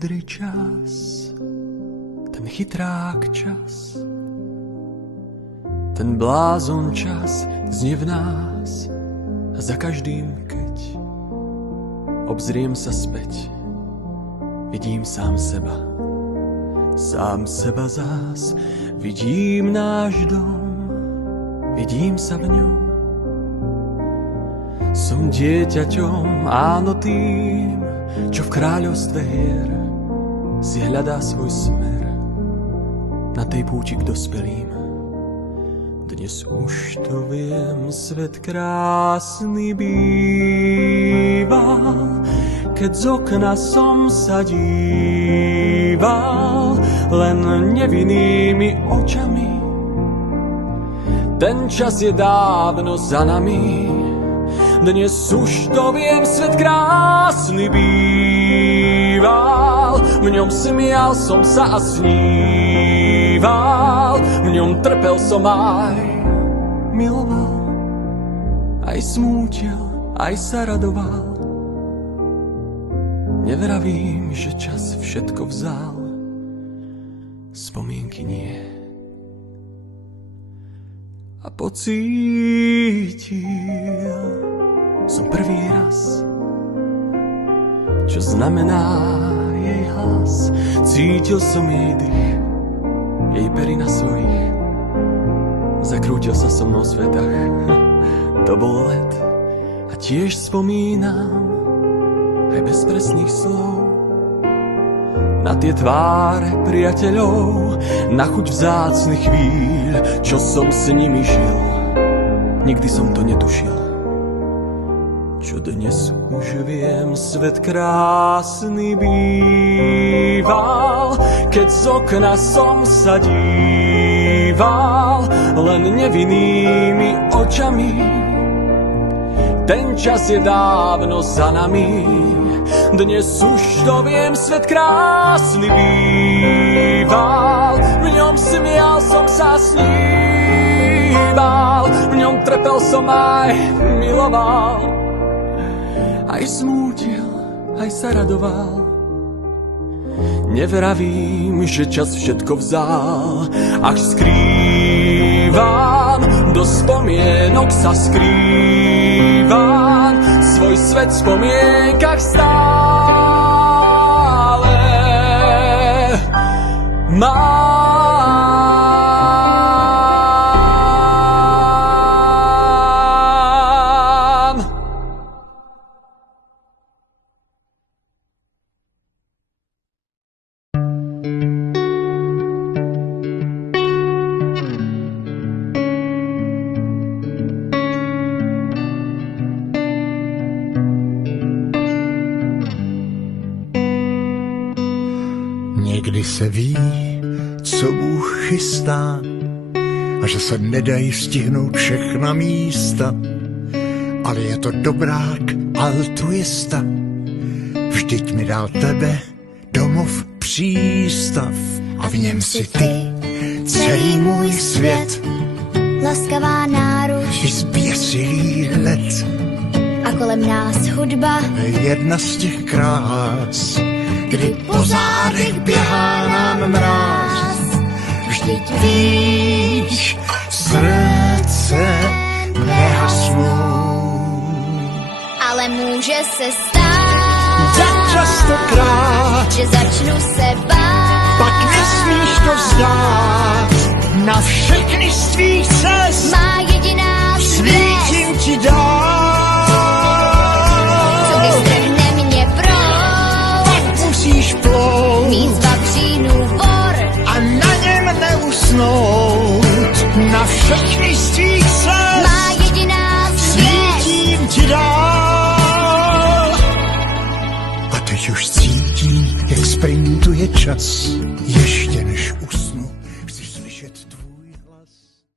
múdry čas, ten chytrák čas, ten blázon čas znie v nás a za každým, keď obzriem sa späť, vidím sám seba zás, vidím náš dom, vidím sa v ňom. Som dieťaťom, áno tým, čo v kráľovstve hier si hľadá svoj smer na tej púti k dospelým. Dnes už to viem, svet krásny býval, keď z okna som sa díval len nevinnými očami. Ten čas je dávno za nami, dnes už to viem, svet krásny býval, v ňom smial som sa a sníval, v ňom trpel som aj miloval, aj smútil, aj sa radoval. Nevravím, že čas všetko vzal, spomienky nie. A pocítil som prvý raz, čo znamená jej hlas. Cítil som jej dých, jej pery na svojich. Zakrútil sa so mnou v svetách, to bol let. A tiež spomínam, aj bez presných slov, na tie tváre priateľov, na chuť vzácnych chvíľ, čo som s nimi žil. Nikdy som to netušil, čo dnes už viem, svet krásny býval, keď z okna som sa díval len nevinnými očami. Ten čas je dávno za nami, dnes už to viem, svet krásny býval, v ňom smial som sa, sníval, v ňom trpel som aj miloval, aj smútil, aj sa radoval. Nevravím, že čas všetko vzal, až skrývam, do spomienok sa skrývam, svoj svet v spomienkach stále mám. Někdy se ví, co Bůh chystá a že se nedají stihnout všechna místa, ale je to dobrák altruista. Vždyť mi dal tebe domov přístav a v něm si ty celý můj svět, laskavá náruč i zběsilý hled a kolem nás hudba, jedna z těch krás, kdy po zádech běhá nám mráz. Vždyť víš, srdce nehasnou, ale může se stát, tak častokrát, že začnu se bát, pak nesmíš to vzdát. Na všechny z tvých cest má jediná svítím ti dál. Co vystrhne mě proud, Pak musíš plout, mít z vavřínů vor a na něm neusnout. Na všechny z tvých cest má jediná svítím ti dál. A teď už cítím, jak sprintuje čas.